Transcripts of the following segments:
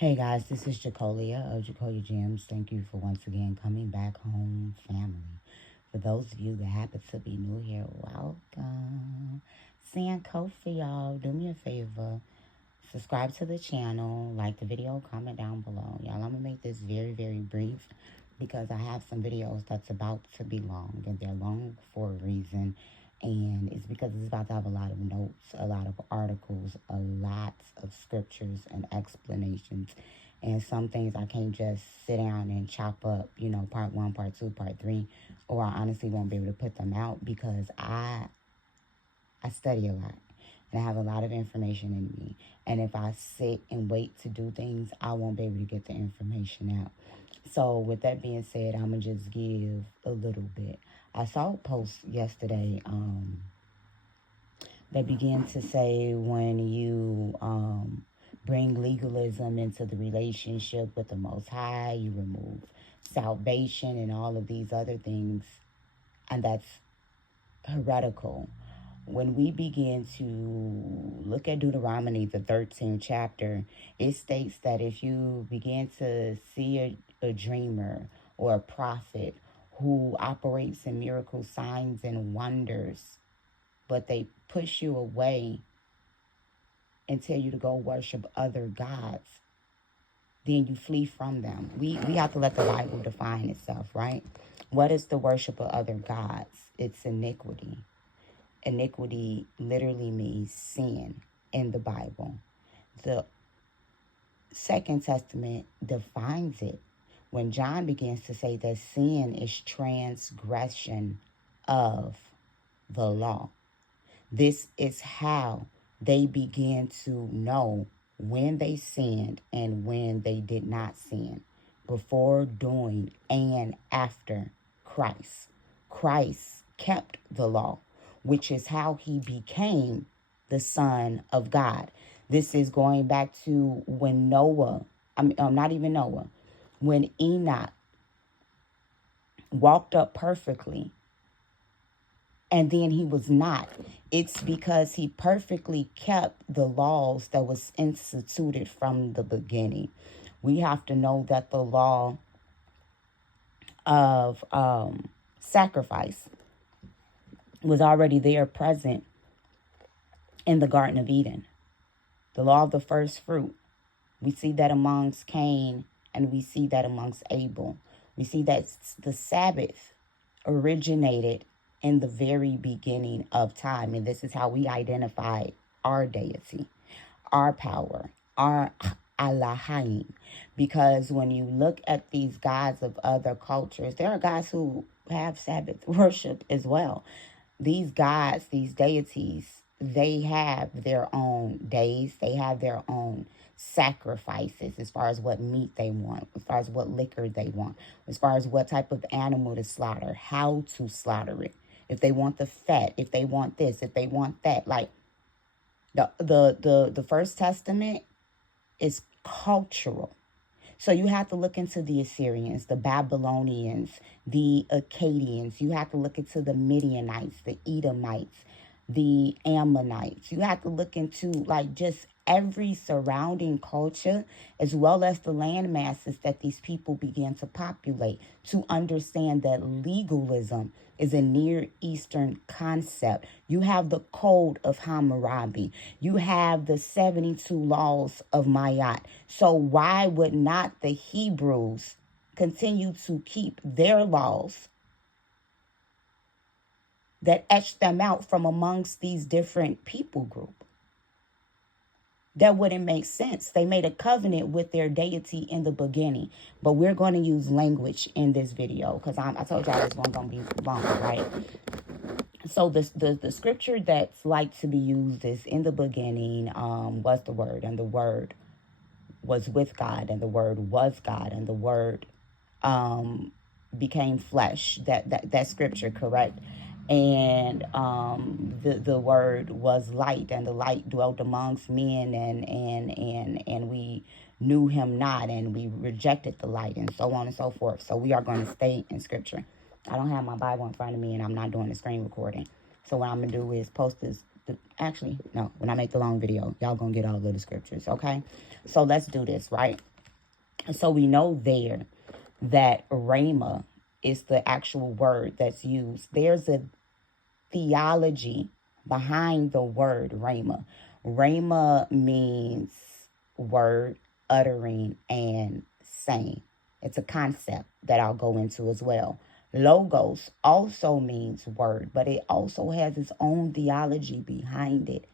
Hey guys, this is Jacolia of Jacolia Gems. Thank you for once again coming back home, family. For those of you that happen to be new here, welcome. Saying code for y'all. Do me a favor. Subscribe to the channel, like the video, comment down below. Y'all, I'm going to make this very, very brief because I have some videos that's about to be long, and they're long for a reason. And it's because it's about to have a lot of notes, a lot of articles, a lot of scriptures and explanations. And some things I can't just sit down and chop up, part one, part two, part three, or I honestly won't be able to put them out because I study a lot and I have a lot of information in me. And if I sit and wait to do things, I won't be able to get the information out. So with that being said, I'm going to just give a little bit. I saw a post yesterday that began to say when you bring legalism into the relationship with the Most High, you remove salvation and all of these other things, and that's heretical. When we begin to look at Deuteronomy, the 13th chapter, it states that if you begin to see a dreamer or a prophet who operates in miracle signs and wonders, but they push you away and tell you to go worship other gods, then you flee from them. We have to let the Bible define itself, right? What is the worship of other gods? It's iniquity. Iniquity literally means sin in the Bible. The Second Testament defines it when John begins to say that sin is transgression of the law. This is how they began to know when they sinned and when they did not sin, before, during, and after Christ. Christ kept the law, which is how he became the Son of God. This is going back to when when Enoch walked up perfectly and then he was not. It's because he perfectly kept the laws that was instituted from the beginning. We have to know that the law of sacrifice was already there, present in the Garden of Eden. The law of the first fruit. We see that amongst Cain and we see that amongst Abel. We see that the Sabbath originated in the very beginning of time. And this is how we identify our deity, our power, our Elohim. Because when you look at these gods of other cultures, there are gods who have Sabbath worship as well. These gods, these deities, they have their own days. They have their own sacrifices as far as what meat they want, as far as what liquor they want, as far as what type of animal to slaughter, how to slaughter it. If they want the fat, if they want this, if they want that. Like the First Testament is cultural. So you have to look into the Assyrians, the Babylonians, the Akkadians. You have to look into the Midianites, the Edomites, the Ammonites. You have to look into just every surrounding culture, as well as the land masses that these people began to populate, to understand that legalism is a Near Eastern concept. You have the Code of Hammurabi. You have the 72 laws of Ma'at. So why would not the Hebrews continue to keep their laws that etched them out from amongst these different people groups? That wouldn't make sense. They made a covenant with their deity in the beginning. But we're going to use language in this video because I told y'all this one going to be long, right? So the scripture that's like to be used is in the beginning was the Word, and the Word was with God, and the Word was God, and the Word became flesh. That scripture, correct? And the Word was light, and the light dwelt amongst men, and we knew him not, and we rejected the light, and so on and so forth. So we are going to stay in scripture. I don't have my Bible in front of me, and I'm not doing the screen recording. So what I'm going to do is post this. Actually, no, when I make the long video, y'all going to get all of the scriptures, okay? So let's do this, right? So we know there that Rhema is the actual word that's used. There's a theology behind the word Rhema. Rhema means word, uttering, and saying. It's a concept that I'll go into as well. Logos also means word, but it also has its own theology behind it.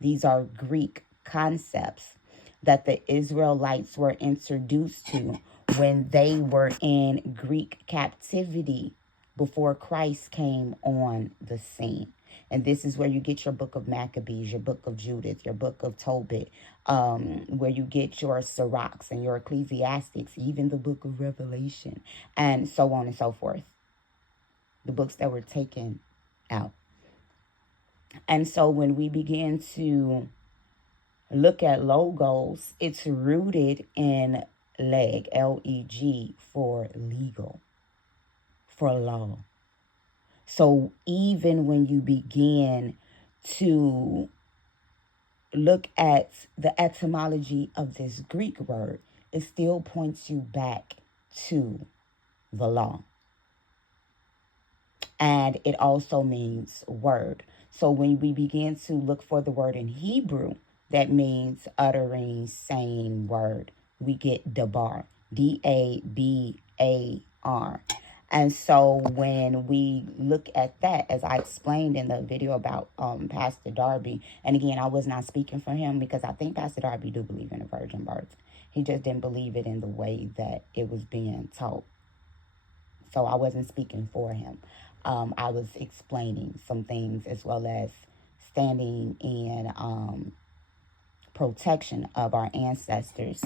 These are Greek concepts that the Israelites were introduced to when they were in Greek captivity before Christ came on the scene. And this is where you get your book of Maccabees, your book of Judith, your book of Tobit, where you get your Sirachs and your Ecclesiastics, even the book of Revelation, and so on and so forth. The books that were taken out. And so when we begin to look at logos, it's rooted in leg, Leg, for legal, for law. So even when you begin to look at the etymology of this Greek word, it still points you back to the law. And it also means word. So when we begin to look for the word in Hebrew, that means uttering, saying word, we get Dabar, Dabar. And so when we look at that, as I explained in the video about Pastor Darby, and again, I was not speaking for him because I think Pastor Darby do believe in a virgin birth. He just didn't believe it in the way that it was being taught. So I wasn't speaking for him. I was explaining some things as well as standing in protection of our ancestors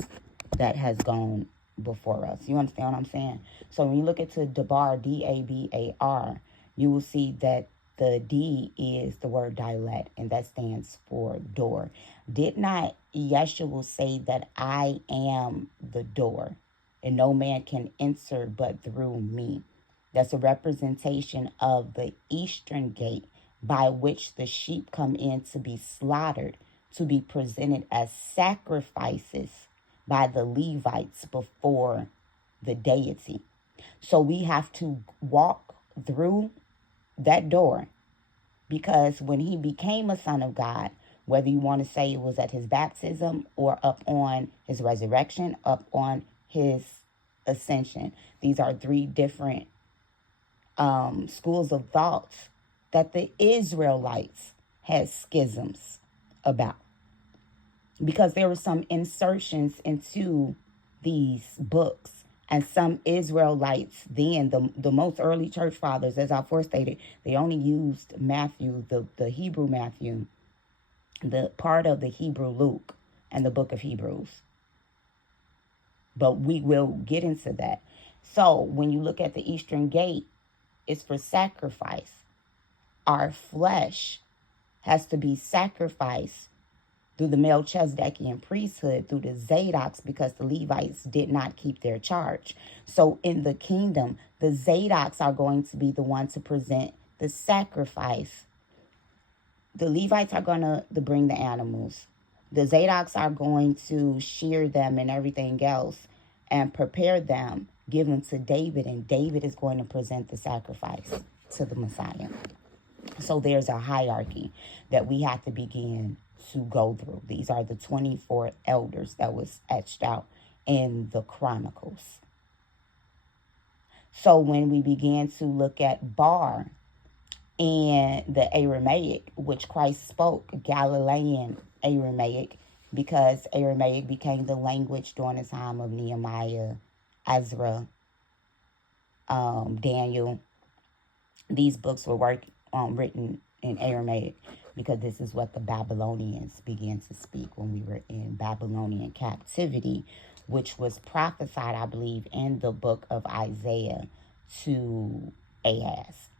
that has gone before us. You understand what I'm saying? So when you look into Dabar, Dabar, you will see that the D is the word dialect, and that stands for door. Did not Yeshua say that I am the door, and no man can enter but through me? That's a representation of the eastern gate by which the sheep come in to be slaughtered, to be presented as sacrifices by the Levites before the deity. So we have to walk through that door, because when he became a son of God, whether you want to say it was at his baptism or up on his resurrection, up on his ascension, these are three different schools of thoughts that the Israelites had schisms about, because there were some insertions into these books, and some Israelites then, the most early church fathers, as I forestated, they only used Matthew, the Hebrew Matthew, the part of the Hebrew Luke, and the book of Hebrews. But we will get into that. So when you look at the Eastern Gate, it's for sacrifice. Our flesh has to be sacrificed through the Melchizedekian priesthood, through the Zadoks, because the Levites did not keep their charge. So in the kingdom, the Zadoks are going to be the one to present the sacrifice. The Levites are going to bring the animals. The Zadoks are going to shear them and everything else and prepare them, give them to David, and David is going to present the sacrifice to the Messiah. So there's a hierarchy that we have to begin to go through. These are the 24 elders that was etched out in the Chronicles. So when we began to look at Bar and the Aramaic, which Christ spoke, Galilean Aramaic, because Aramaic became the language during the time of Nehemiah, Ezra, Daniel. These books were written in Aramaic, because this is what the Babylonians began to speak when we were in Babylonian captivity, which was prophesied, I believe, in the book of Isaiah to Ahaz.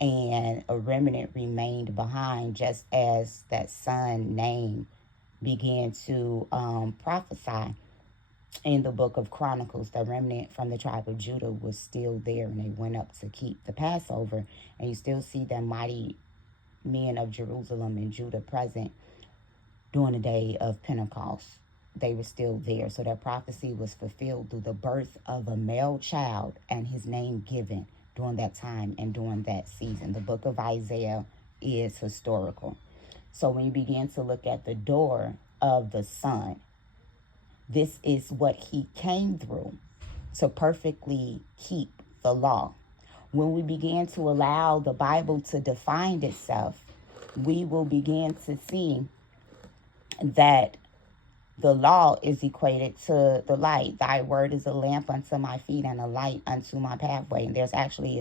And a remnant remained behind, just as that son name began to prophesy in the book of Chronicles. The remnant from the tribe of Judah was still there, and they went up to keep the Passover. And you still see the mighty men of Jerusalem and Judah present during the day of Pentecost. they were still there. So that prophecy was fulfilled through the birth of a male child and his name given during that time and during that season. The book of Isaiah is historical. So when you begin to look at the door of the Son, this is what he came through to perfectly keep the law. When we begin to allow the Bible to define itself, we will begin to see that the law is equated to the light. Thy word is a lamp unto my feet and a light unto my pathway. And there's actually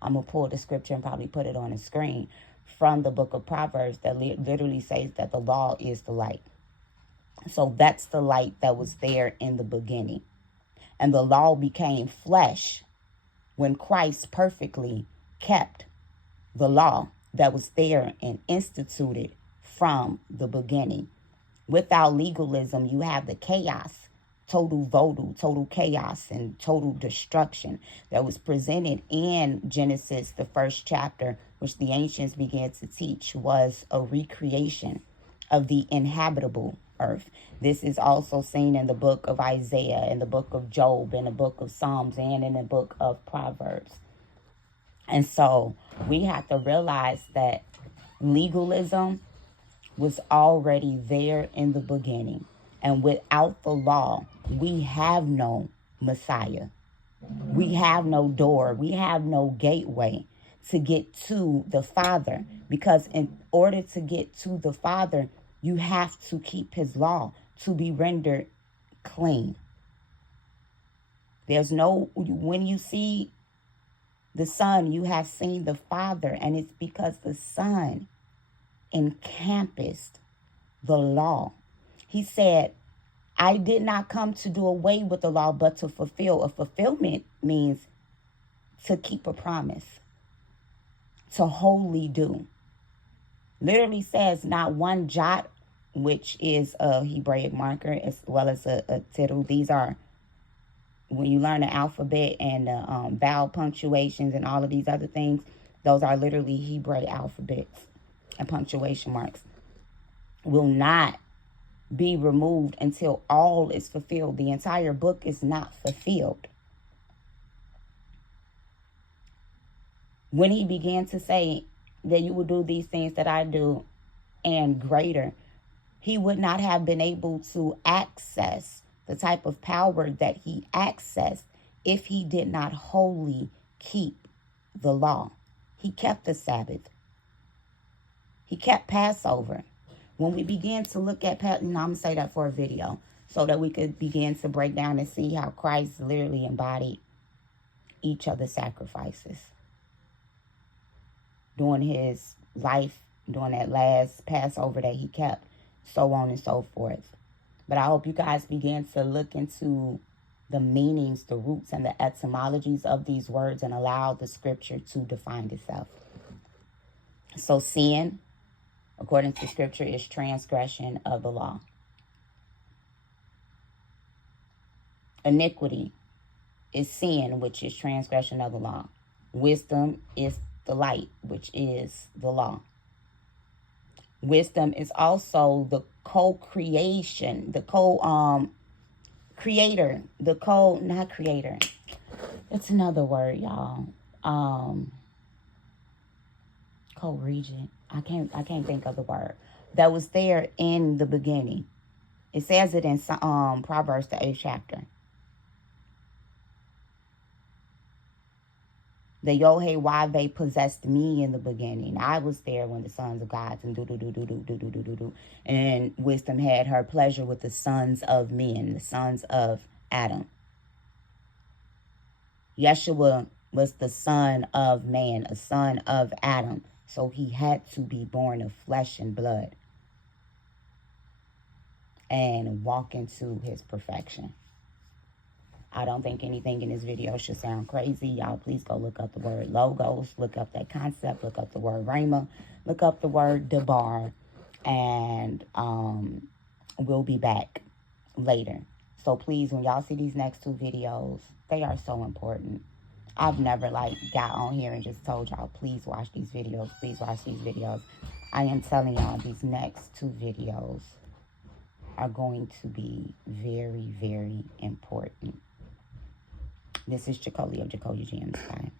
I'm going to pull the scripture and probably put it on the screen from the book of Proverbs that literally says that the law is the light. So that's the light that was there in the beginning. And the law became flesh when Christ perfectly kept the law that was there and instituted from the beginning. Without legalism, you have the chaos, total voodoo, total chaos, and total destruction that was presented in Genesis, the first chapter, which the ancients began to teach was a recreation of the inhabitable earth. This is also seen in the book of Isaiah, in the book of Job, in the book of Psalms, and in the book of Proverbs. And so we have to realize that legalism was already there in the beginning. And without the law, we have no Messiah. We have no door. We have no gateway to get to the Father. Because in order to get to the Father, you have to keep his law to be rendered clean. There's no, when you see the Son, you have seen the Father. And it's because the Son encompassed the law. He said, I did not come to do away with the law, but to fulfill. A fulfillment means to keep a promise, to wholly do. Literally says not one jot, which is a Hebraic marker, as well as a tittle. These are, when you learn the alphabet and the vowel punctuations and all of these other things, those are literally Hebrew alphabets and punctuation marks, will not be removed until all is fulfilled. The entire book is not fulfilled. When he began to say that you will do these things that I do and greater, he would not have been able to access the type of power that he accessed if he did not wholly keep the law. He kept the Sabbath. He kept Passover. When we begin to look at, I'm going to say that for a video, so that we could begin to break down and see how Christ literally embodied each of the sacrifices during his life, during that last Passover that he kept, so on and so forth. But I hope you guys begin to look into the meanings, the roots, and the etymologies of these words and allow the scripture to define itself. So sin, according to scripture, is transgression of the law. Iniquity is sin, which is transgression of the law. Wisdom is the light, which is the law. Wisdom is also the co-creation, the creator, not creator. It's another word, y'all. Co-regent. I can't think of the word that was there in the beginning. It says it in Proverbs, the 8th chapter. The Yohewave possessed me in the beginning. I was there when the sons of God and and wisdom had her pleasure with the sons of men, the sons of Adam. Yeshua was the son of man, a son of Adam. So he had to be born of flesh and blood and walk into his perfection. I don't think anything in this video should sound crazy. Y'all, please go look up the word logos, look up that concept, look up the word Rhema, look up the word Dabar, and we'll be back later. So please, when y'all see these next two videos, they are so important. I've never got on here and just told y'all, please watch these videos. Please watch these videos. I am telling y'all, these next two videos are going to be very, very important. This is Jacolia of Jacolia Gems. Bye.